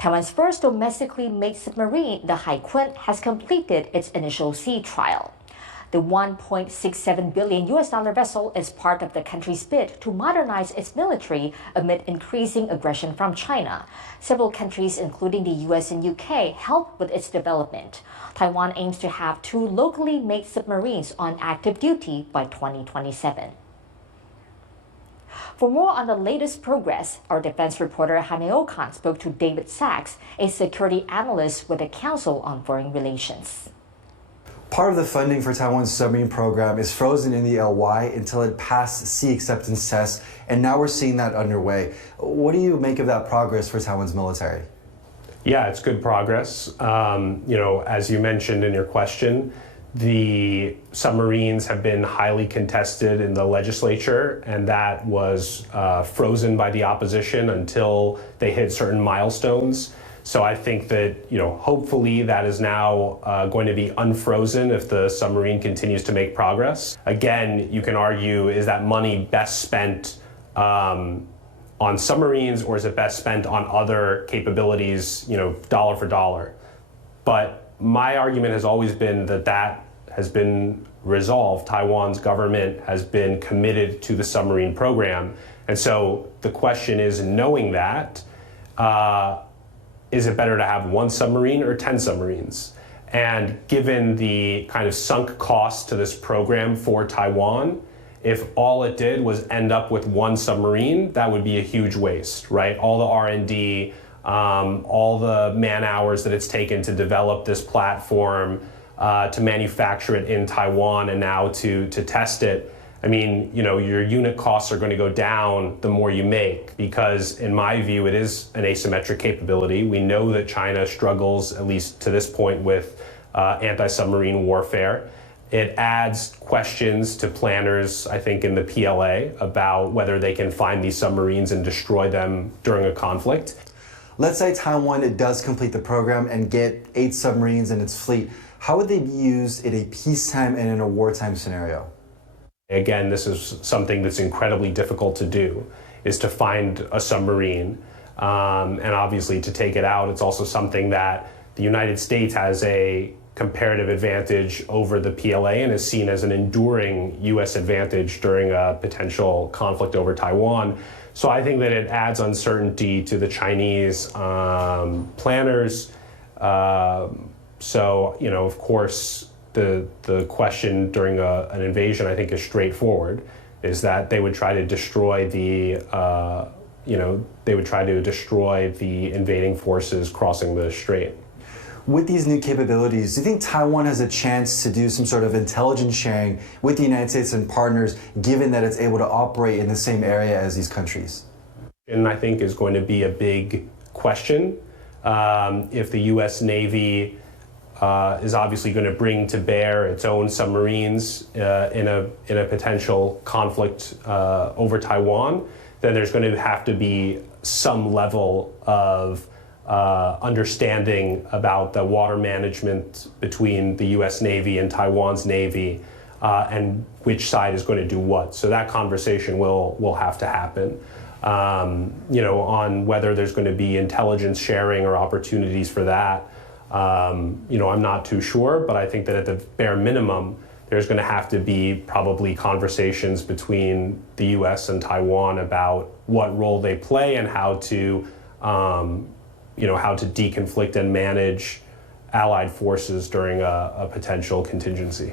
Taiwan's first domestically made submarine, the Hai Kun, has completed its initial sea trial. The $1.67 billion vessel is part of the country's bid to modernize its military amid increasing aggression from China. Several countries, including the US and UK, help with its development. Taiwan aims to have 2 locally made submarines on active duty by 2027. For more on the latest progress, our defense reporter Hai Kun spoke to David Sachs, a security analyst with the Council on Foreign Relations. Part of the funding for Taiwan's submarine program is frozen in the LY until it passed sea acceptance tests, and now we're seeing that underway. What do you make of that progress for Taiwan's military? Yeah, it's good progress. As you mentioned in your question, the submarines have been highly contested in the legislature, and that was frozen by the opposition until they hit certain milestones. So I think that, hopefully that is now going to be unfrozen if the submarine continues to make progress. Again, you can argue, is that money best spent on submarines, or is it best spent on other capabilities, dollar for dollar? But my argument has always been that that has been resolved. Taiwan's government has been committed to the submarine program. And so the question is, knowing that, is it better to have 1 submarine or 10 submarines? And given the kind of sunk cost to this program for Taiwan, if all it did was end up with 1 submarine, that would be a huge waste, right? All the R&D, all the man hours that it's taken to develop this platform, to manufacture it in Taiwan, and now to test it. I mean, your unit costs are going to go down the more you make, because in my view, it is an asymmetric capability. We know that China struggles, at least to this point, with anti-submarine warfare. It adds questions to planners, I think, in the PLA about whether they can find these submarines and destroy them during a conflict. Let's say Taiwan does complete the program and get 8 submarines in its fleet. How would they be used in a peacetime and in a wartime scenario? Again, this is something that's incredibly difficult to do, is to find a submarine. And obviously to take it out, it's also something that the United States has a comparative advantage over the PLA and is seen as an enduring US advantage during a potential conflict over Taiwan. So I think that it adds uncertainty to the Chinese planners. Of course, the question during an invasion, I think, is straightforward, is that they would try to destroy the invading forces crossing the strait. With these new capabilities, do you think Taiwan has a chance to do some sort of intelligence sharing with the United States and partners, given that it's able to operate in the same area as these countries? And I think is going to be a big question. If the U.S. Navy is obviously going to bring to bear its own submarines in a potential conflict over Taiwan, then there's going to have to be some level of understanding about the water management between the U.S. Navy and Taiwan's Navy, and which side is going to do what. So that conversation will have to happen. On whether there's going to be intelligence sharing or opportunities for that. I'm not too sure, but I think that at the bare minimum, there's going to have to be probably conversations between the U.S. and Taiwan about what role they play and how to deconflict and manage allied forces during a potential contingency.